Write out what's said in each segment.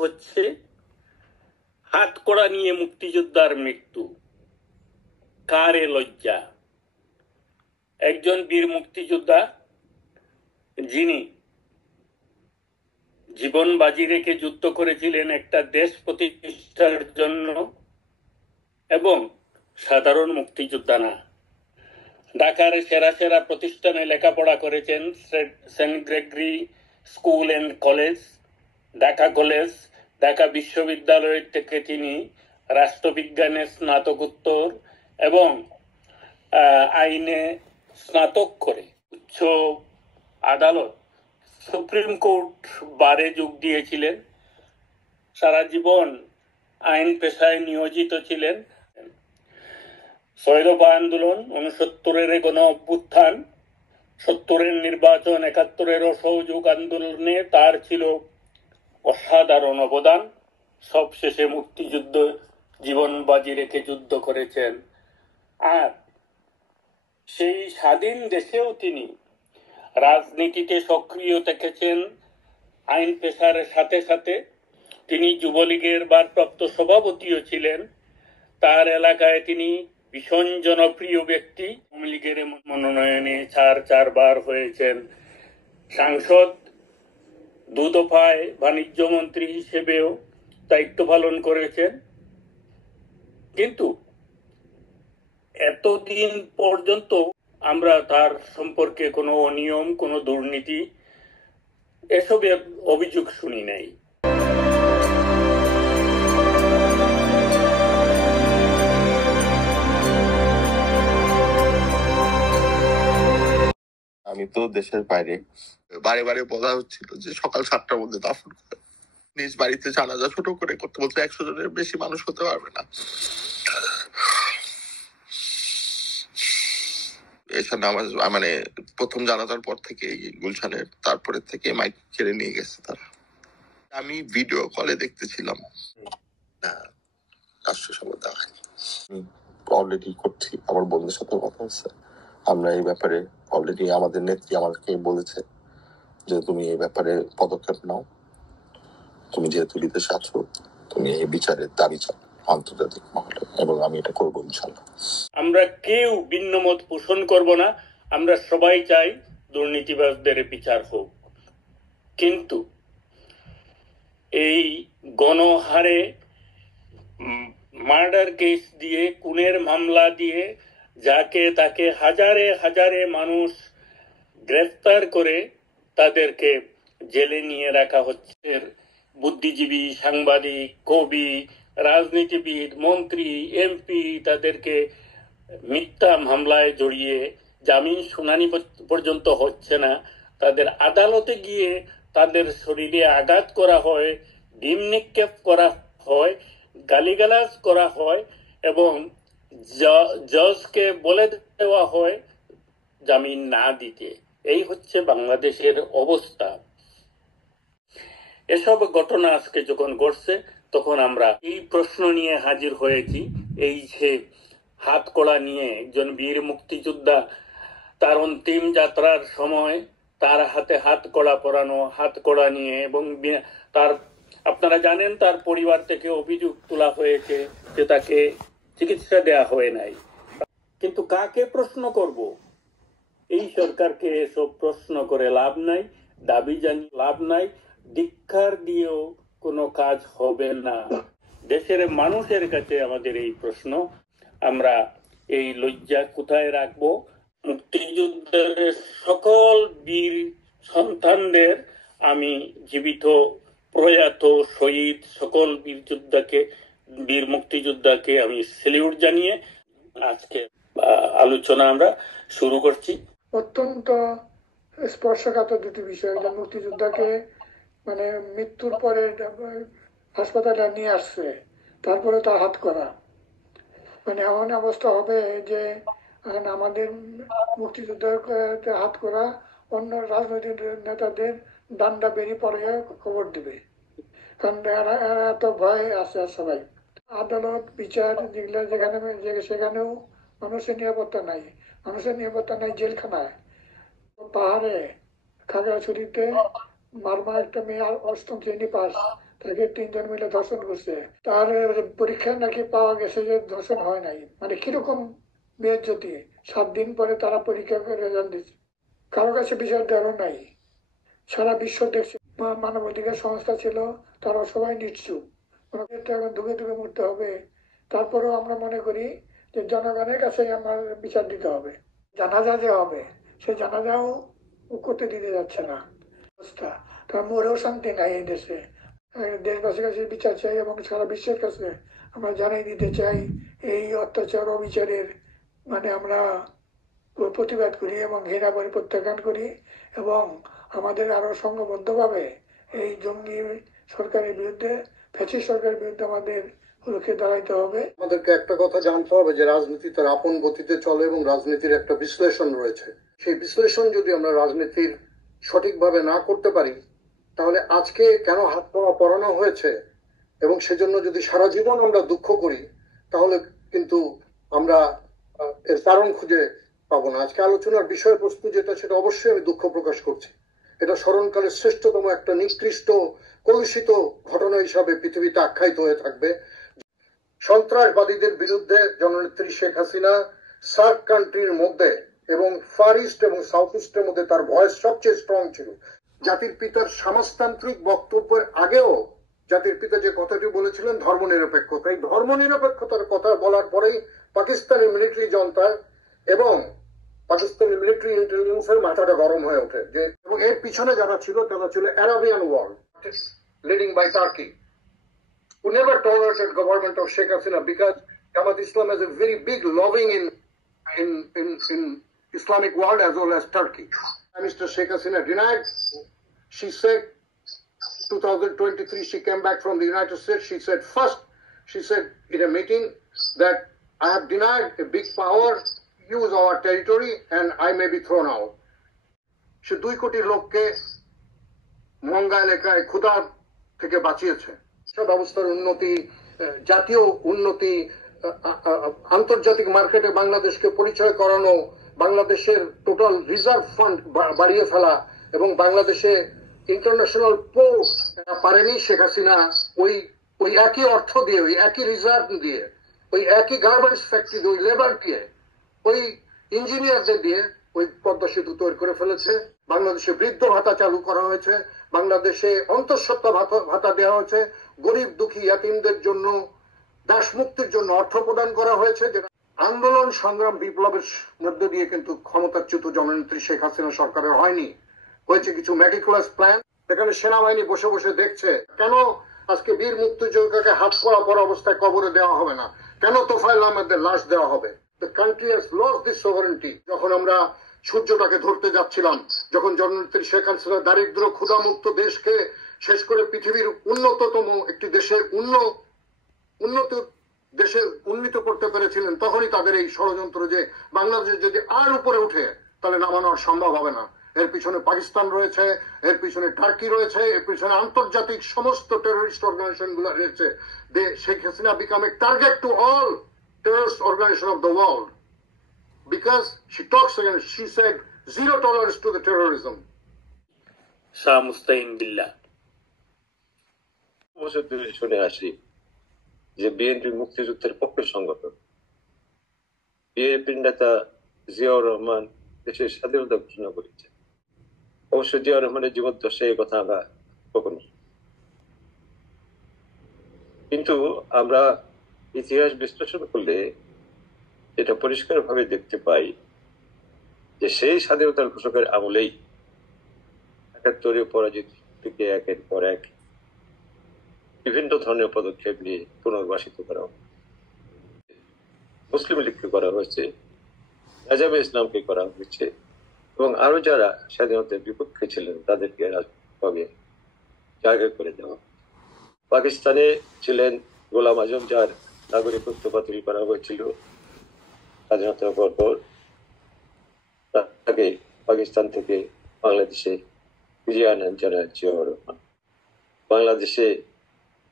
হচ্ছে হাতকড়া নিয়ে মুক্তিযোদ্ধার মৃত্যু। কারে লজ্জা? একজন বীর মুক্তিযোদ্ধা যিনি জীবন বাজি রেখে যুদ্ধ করেছিলেন একটা দেশ প্রতিষ্ঠার জন্য, এবং সাধারণ মুক্তিযোদ্ধা না, ঢাকার সেরা সেরা প্রতিষ্ঠানে লেখাপড়া করেছেন। Saint Gregory school and college, Dhaka college, Dhaka বিশ্ববিদ্যালয় থেকে তিনি রাষ্ট্রবিজ্ঞানে স্নাতকোত্তর এবং আইনে স্নাতক করে উচ্চ আদালত, সুপ্রিম কোর্ট বারে যোগ দিয়েছিলেন। সারা জীবন আইন পেশায় নিয়োজিত ছিলেন। সৈরব আন্দোলন, 69-এর গণ অভ্যুত্থান, 70-এর নির্বাচন, 71-এর অসহযোগ আন্দোলনে তার ছিল অসাধারণ অবদান। সবশেষে মুক্তিযুদ্ধ জীবন বাজি রেখে যুদ্ধ করেছেন। আর সেই স্বাধীন দেশেও তিনি রাজনীতিতে সক্রিয় থেকেছেন। আইন পেশার সাথে সাথে তিনি যুবলীগের ভারপ্রাপ্ত সভাপতিও ছিলেন। তার এলাকায় তিনি ভীষণ জনপ্রিয় ব্যক্তি। আওয়ামী লীগের মনোনয়নে 4বার হয়েছেন সাংসদ। 2 দফায় বাণিজ্য মন্ত্রী হিসেবেও দায়িত্ব পালন করেছেন। কিন্তু এতদিন পর্যন্ত আমরা তার সম্পর্কে কোনো অনিয়ম, কোনো দুর্নীতি এসবের অভিযোগ শুনি নাই। আমি তো দেশের বাইরে, বারে বারে বলা হচ্ছিল যে সকাল 7টার মধ্যে দাফন করে নিজ বাড়িতে জানাজা ছোট করে করতে বলতে 100 জনের বেশি মানুষ হতে পারবে না। এসব নামাজ মানে প্রথম জানাজার পর থেকে গুলশানের, তারপরে থেকে মাইক কেড়ে নিয়ে গেছে তারা। আমি ভিডিও কলে দেখতেছিলাম, রাষ্ট্র শপথ দেওয়া হয়নি। অলরেডি করছি, আমার বন্ধুদের সাথে কথা হচ্ছে। আমরা এই ব্যাপারে অলরেডি আমাদের নেত্রী আমাদেরকে বলেছে যে তুমি এই ব্যাপারে পদক্ষেপ নাও, তুমি যেহেতু বিদেশে আছো, তুমি এই বিচারের দাবি চাও আন্তর্জাতিক মহলে, এবং আমি এটা করবো ইনশাল্লাহ। আমরা কেউ ভিন্ন মত পোষণ করব না। আমরা সবাই চাই দুর্নীতিবাজদের বিচার হোক। কিন্তু এই গণহারে মার্ডার কেস দিয়ে, খুনের মামলা দিয়ে যাকে তাকে হাজারে হাজারে মানুষ গ্রেফতার করে তাদেরকে জেলে নিয়ে রাখা হচ্ছে। বুদ্ধিজীবী, সাংবাদিক, কবি, রাজনীতিবিদ, মন্ত্রী, এমপি, তাদেরকে মিথ্যা মামলায় জড়িয়ে জামিন শুনানি পর্যন্ত হচ্ছে না। তাদের আদালতে গিয়ে তাদের শরীরে আঘাত করা হয়, ডিম নিক্ষেপ করা হয়, গালিগালাজ করা হয়, এবং জজকে বলে দেওয়া হয় জামিন না দিতে। এই হচ্ছে বাংলাদেশের অবস্থা। এসব ঘটনা আজকে যখন ঘটছে, তখন আমরা এই প্রশ্ন নিয়ে হাজির হয়েছি। এই যে হাতকড়া নিয়ে একজন বীর মুক্তিযোদ্ধা, তার অন্তিম যাত্রার সময় তার হাতে হাতকড়া পরানো, হাতকড়া নিয়ে, এবং তার, আপনারা জানেন, তার পরিবার থেকে অভিযোগ তোলা হয়েছে যে তাকে চিকিৎসা দেয়া হয় নাই। কিন্তু কাকে প্রশ্ন করব? এই সরকারকে এসব প্রশ্ন করে লাভ নাই, দাবি জানিয়ে লাভ নাই, ধিক্কার দিয়েও কোনো কাজ হবে না। দেশের মানুষের কাছে আমাদের এই প্রশ্ন, আমরা এই লজ্জা কোথায় রাখবো? মুক্তিযুদ্ধের সকল বীর সন্তানদের আমি জীবিত, প্রয়াত, শহীদ সকল বীর মুক্তিযোদ্ধাকে আমি সেলিউট জানিয়ে আজকে আলোচনা আমরা শুরু করছি। অত্যন্ত স্পর্শকাতর দুটি বিষয়, যে মুক্তিযোদ্ধাকে মানে মৃত্যুর পরে হাসপাতালে নিয়ে আসছে, তারপরে তার হাত করা, মানে এমন অবস্থা হবে যে আমাদের মুক্তিযোদ্ধার হাত করা অন্য রাজনৈতিক নেতাদের ডান্ডা বেরিয়ে পড়ে খবর দেবে, কারণ এরা এত ভয় আছে সবাই। আদালত, বিচার যেগুলো সেখানেও মানুষের নিরাপত্তা নাই। মানুষের নিরাপত্তা নাই জেলখানায়, পাহাড়ে, খাগড়াছড়িতে মারমা একটা মেয়ে 8ম শ্রেণী পাস, তাকে 3 জন মিলে ধর্ষণ করছে। তার পরীক্ষায় নাকি পাওয়া গেছে যে ধর্ষণ হয় নাই। মানে কিরকম বেজ্জতি! 7 দিন পরে তারা পরীক্ষা করে রেজাল্ট দিচ্ছে, কারো কাছে বিচার দেওয়ারও নাই। সারা বিশ্ব দেখছে, মানবাধিকার সংস্থা ছিল, তারা সবাই নিশ্চুপ। এখন ধুকে ধুকে মরতে হবে। তারপরেও আমরা মনে করি যে জনগণের কাছে আমার বিচার দিতে হবে। জানাজা যে হবে, সে জানাজাও করতে দিতে যাচ্ছে না অবস্থা। তার মরেও শান্তি নাই এই দেশে। দেশবাসীর কাছে বিচার চাই এবং সারা বিশ্বের কাছে আমরা জানাই দিতে চাই এই অত্যাচার অবিচারের মানে আমরা প্রতিবাদ করি এবং ঘৃণা করে প্রত্যাখ্যান করি এবং আমাদের আরো সংঘবদ্ধভাবে এই জঙ্গি সরকারের বিরুদ্ধে, ফ্যাসিস্ট সরকারের বিরুদ্ধে আমাদের রুখে দাঁড়াইতে হবে। আমাদেরকে একটা কথা জানতে হবে যে রাজনীতি তার আপন গতিতে চলে এবং রাজনীতির একটা বিশ্লেষণ রয়েছে। সেই বিশ্লেষণ যদি আমরা রাজনীতির সঠিকভাবে না করতে পারি, তাহলে আজকে কেন হাত পা পরানো হয়েছে এবং সেজন্য যদি সারা জীবন আমরা দুঃখ করি, তাহলে কিন্তু আমরা এর কারণ খুঁজে পাবো না। আজকে আলোচনার বিষয়বস্তু যেটা, সেটা অবশ্যই আমি দুঃখ প্রকাশ করছি। এটা স্মরণকালের শ্রেষ্ঠতম একটা নিকৃষ্ট কলুষিত ঘটনা হিসাবে পৃথিবীতে আখ্যায়িত হয়ে থাকবে। সন্ত্রাসবাদীদের বিরুদ্ধে জননেত্রী শেখ হাসিনা সার্ক কান্ট্রির মধ্যে এবং ফার ইস্ট এবং সাউথ ইস্টের মধ্যে তার ভয়েস সবচেয়ে স্ট্রং ছিল। জাতির পিতার সমাজতান্ত্রিক বক্তব্যের আগেও জাতির পিতা যে কথাটি বলেছিলেন ধর্মনিরপেক্ষতা, এই ধর্মনিরপেক্ষতার কথা বলার পরেই পাকিস্তানি মিলিটারি জনতা এবং পাকিস্তানি মিলিটারি ইন্টেলিজেন্সের মাথাটা গরম হয়ে ওঠে যে, এবং এর পিছনে যারা ছিল তারা ছিল Arabian world leading by Turkey, who never tolerated government of Sheikh Hasina because Jamaat Islam has a very big lobbying in Islamic world as well as Turkey. Mr. Sheikh Hasina denied. She said 2023 she came back from the United States. She said in a meeting that I have denied a big power use our territory and I may be thrown out. সে 2 কোটি লোককে মঙ্গা এলাকায় ক্ষুধা থেকে বাঁচিয়েছে। ব্যবস্থার উন্নতি, জাতীয় উন্নতি, আন্তর্জাতিক মার্কেটে বাংলাদেশকে পরিচয় করানো, বাংলাদেশের টোটাল রিজার্ভ ফান্ড বাড়িয়ে ফেলা এবং বাংলাদেশে ইন্টারন্যাশনাল পোর্ট পারেনি শেখ হাসিনা ওই একই অর্থ দিয়ে, ওই একই রিজার্ভ দিয়ে, ওই একই গার্মেন্টস ফ্যাক্টরি, ওই লেবার দিয়ে, ওই ইঞ্জিনিয়ারদের দিয়ে ওই পদ্মা সেতু তৈরি করে ফেলেছে। বাংলাদেশে বৃদ্ধ ভাতা চালু করা হয়েছে, বাংলাদেশে অন্তঃসত্ত্বা ভাতা দেওয়া হয়েছে, গরিব দুঃখী ইয়াতিমদের জন্য দাসমুক্তির জন্য অর্থ প্রদান করা হয়েছে। যেটা আন্দোলন সংগ্রাম বিপ্লবের মধ্যে দিয়ে কিন্তু ক্ষমতাচ্যুত জননেত্রী শেখ হাসিনা সরকারের হয়নি, হয়েছে কিছু ম্যাটিকুলাস প্ল্যান। এখানে সেনাবাহিনী বসে বসে দেখছে কেন আজকে বীর মুক্তিযোদ্ধাকে হাত পরা অবস্থায় কবরে দেওয়া হবে না, কেন তোফায়েল আহমেদের লাশ দেওয়া হবে। The country has lost this sovereignty. যখন আমরা সূর্যটাকে ধরতে যাচ্ছিলাম, যখন জননেত্রী শেখ হাসিনা দারিদ্র ক্ষুধামুক্ত দেশকে শেষ করে পৃথিবীর উন্নততম একটি দেশে উন্নীত করতে পেরেছিলেন, তখনই তাদের এই ষড়যন্ত্র যে বাংলাদেশ যদি আর উপরে উঠে তাহলে নামানো আর সম্ভব হবে না। এর পিছনে পাকিস্তান রয়েছে, এর পিছনে টার্কি রয়েছে, এর পিছনে আন্তর্জাতিক সমস্ত টেররিস্ট অর্গানাইজেশন গুলো রয়েছে। Sheikh Hasina become a target to all terrorist organization of the world because she talks against, she said zero tolerance to the terrorism. Shah Mustain Billah. বছর ধরে শুনে আসি যে বিএনপি মুক্তিযুদ্ধের পক্ষের সংগঠন। বিএনপির নেতা জিয়াউর রহমান দেশের স্বাধীনতা ঘোষণা করেছে। অবশ্য জিয়াউর রহমানের জীবদ্দশায় এই কথা আমরা কখনো, কিন্তু আমরা ইতিহাস বিশ্লেষণ করলে এটা পরিষ্কার ভাবে দেখতে পাই যে সেই স্বাধীনতার ঘোষকের আমলেই ৭১ পরাজিত থেকে একের পর এক বিভিন্ন ধরনের পদক্ষেপ নিয়ে পুনর্বাসিত করা, মুসলিম লীগকে করা হয়েছে, আজামে ইসলামকে করা হয়েছে এবং আরো যারা স্বাধীনতার বিপক্ষে ছিলেন তাদেরকে রাজনৈতিকভাবে জায়গা করে দেওয়া। পাকিস্তানে ছিলেন গোলাম আজম, যার নাগরিকত্ব বাতিল করা হয়েছিল স্বাধীনতার পর। তাকে পাকিস্তান থেকে বাংলাদেশে ফিরিয়ে আনেন জেনারেল জিয়াউর রহমান। বাংলাদেশে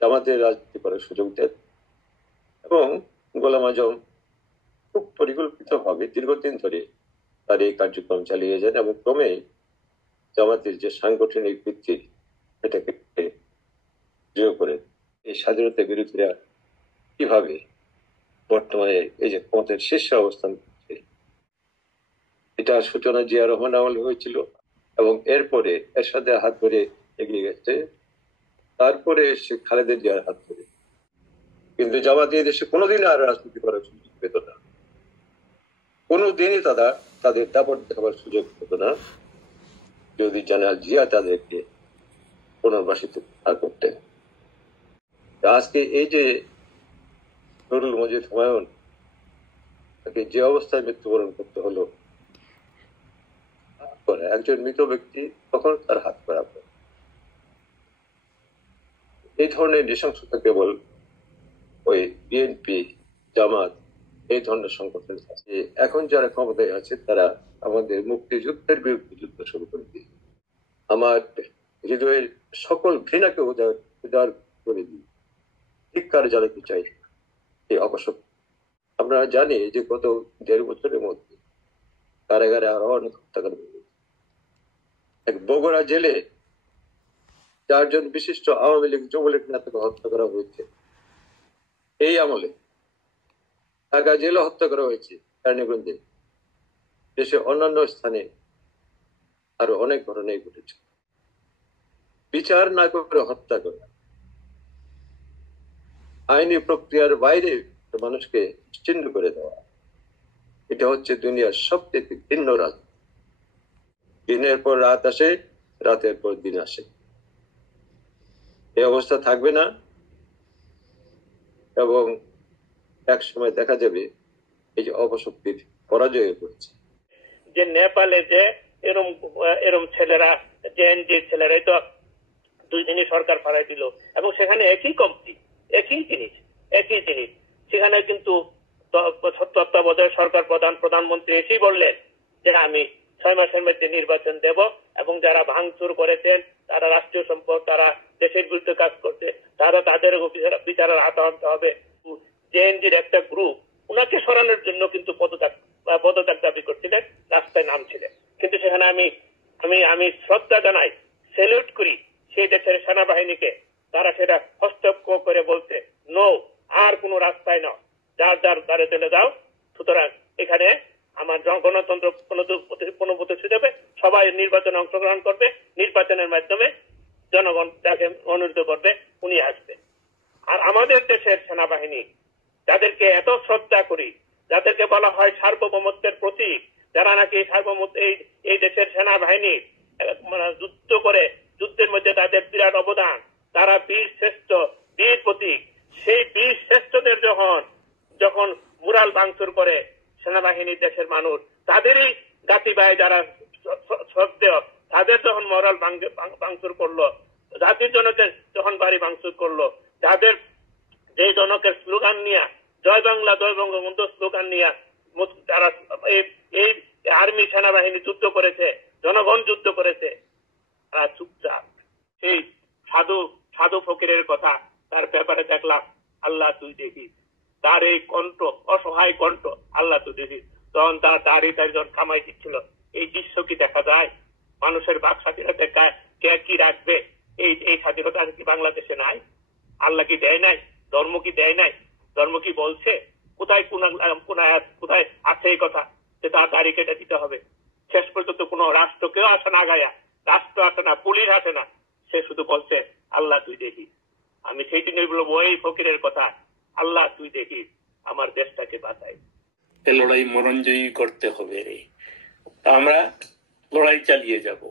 জামাতের রাজনীতি করার সুযোগ দেন এবং গোলাম আজম খুব পরিকল্পিতভাবে দীর্ঘদিন ধরে তার এই কার্যক্রম চালিয়ে যান এবং ক্রমে জামাতের যে সাংগঠনিক ভিত্তি এটাকে বিজয় করে এই স্বাধীনতা বিরোধীরা কিভাবে বর্তমানে এই যে ক্ষমতার শীর্ষ অবস্থান করছে, এটার সূচনা জিয়া রহমান আমলে হয়েছিল এবং এরপরে এরশাদের হাত ধরে এগিয়ে গেছে, তারপরে এসে খালেদা জিয়ার হাত ধরে। কিন্তু জামাত এই দেশে কোনোদিন আর রাজনীতি করার সুযোগ পেত না, কোনোদিনই তাদের দাপট দেখাবার সুযোগ পেত না যদি জেনারেল জিয়া তাদেরকে পুনর্বাসিত করতেন। আজকে এই যে নুরুল মজিদ হুমায়ুন, তাকে যে অবস্থায় মৃত্যুবরণ করতে হলো, একজন মৃত ব্যক্তি তখন তার হাত করা। এই ধরনের নৃশংসতা কেবল ওই বিএনপি, জামাত, এই ধরনের সংগঠন আছে। এখন যারা ক্ষমতায় আছে তারা আমাদের মুক্তিযুদ্ধের বিরুদ্ধে যুদ্ধ শুরু করে দিয়ে আমার হৃদয়ের সকল ঘৃণাকে উদার করে দিই, ধিক্কার জানাতে চাই এই অবসর। আমরা জানি যে গত 1.5 বছরের মধ্যে কারাগারে আরো অনেক হত্যাকাণ্ড হয়েছে। এক বগুড়া জেলে 4 জন বিশিষ্ট আওয়ামী লীগ যুবলীগ নেতাকে হত্যা করা হয়েছে এই আমলে। ঢাকা জেলে হত্যা করা হয়েছে, কেরানীগঞ্জে, দেশে অন্যান্য স্থানে আরো অনেক ঘটনাই ঘটেছে। বিচার না করে হত্যা করা, আইনি প্রক্রিয়ার বাইরে মানুষকে চিহ্ন করে দেওয়া, এটা হচ্ছে দুনিয়ার সবথেকে ভিন্ন রাত। দিনের পর রাত আসে, রাতের পর দিন আসে। এই অবস্থা থাকবে না এবং এক সময় দেখা যাবে এই যে অপশক্তির পরাজয় করছে। যে নেপালে যে এরম ছেলেরা, জেএনজির ছেলেরা তো 2 দিনই সরকার ফারাই দিল এবং সেখানে একই কমতি, একই জিনিস। সেখানে কিন্তু তত্ত্বাবধায়ক সরকার প্রধানমন্ত্রী এসেই বললেন যে আমি 6 মাসের মধ্যে নির্বাচন দেব এবং যারা ভাঙচুর করেছেন, তারা রাষ্ট্রীয় সম্পদ, তারা দেশের বিরুদ্ধে কাজ করছে, তাদের বিচারের আওতায় আনতে হবে। জেএনজির একটা গ্রুপ উনাকে সরানোর জন্য কিন্তু পদত্যাগ দাবি করছিলেন, রাস্তায় নামছিলেন। কিন্তু সেখানে আমি শ্রদ্ধা জানাই, স্যালুট করি সেই দেশের সেনাবাহিনীকে, তারা সেটা হস্তক্ষেপ করে বলছে নো, আর কোনো রাস্তায় না, যার দ্বারে চলে যাও। সুতরাং এখানে আমার গণতন্ত্র পুনঃপ্রতিষ্ঠিত হবে, সবাই নির্বাচনে অংশগ্রহণ করবে, নির্বাচনের মাধ্যমে জনগণ যাকে মনোনীত করবে উনি আসবে। আর আমাদের দেশের সেনাবাহিনী, যাদেরকে এত শ্রদ্ধা করি, যাদেরকে বলা হয় সার্বভৌমত্বের প্রতীক, যারা নাকি এই দেশের সেনাবাহিনী যুদ্ধ করে, যুদ্ধের মধ্যে তাদের বিরাট অবদান, তারা বীর শ্রেষ্ঠ, বীর প্রতীক, সেই বীর শ্রেষ্ঠদের যখন মুরাল ভাঙচুর করে সেনাবাহিনী, দেশের মানুষ, তাদেরই জাতিবাহী যারা শ্রদ্ধেয়, তাদের যখন মরাল ভাঙচুর করলো, জাতির জনকের যখন বাড়ি ভাঙচুর করলো, যাদের যে জনকের স্লোগান নিয়ে, জয় বাংলা জয় বঙ্গবন্ধু স্লোগান নিয়ে যারা এই আর্মি সেনাবাহিনী যুদ্ধ করেছে, জনগণ যুদ্ধ করেছে, তারা চুপচাপ। সেই সাধু ফকিরের কথা, তার ব্যাপারে দেখলাম, আল্লাহ তুই দেখিস, তার এই কণ্ঠ, অসহায় কণ্ঠ, আল্লাহ তুই দেখিস। তখন তার দাঁড়িয়ে যখন কামাই দিচ্ছিল, এই দৃশ্য কি দেখা যায়? মানুষের বাক স্বাধীনতা কে কি রাখবে? এই স্বাধীনতা কি বাংলাদেশে নাই? আল্লাহ কি দেয় নাই? ধর্ম কি দেয় নাই? ধর্ম কি বলছে? কোথায় আছে এই কথা যে তার দাড়ি কেটে দিতে হবে? শেষ পর্যন্ত কোনো রাষ্ট্র কেউ আসে না গায়া, রাষ্ট্র আসে না, পুলিশ আসে না, সে শুধু বলছে আল্লাহ তুই দেখিস। আমি সেই জন্যই বলবো এই ফকিরের কথা, আল্লাহ তুই দেখিস, আমার দেশটাকে বাঁচাই। লড়াই মরণজয়ী করতে হবে, আমরা লড়াই চালিয়ে যাব।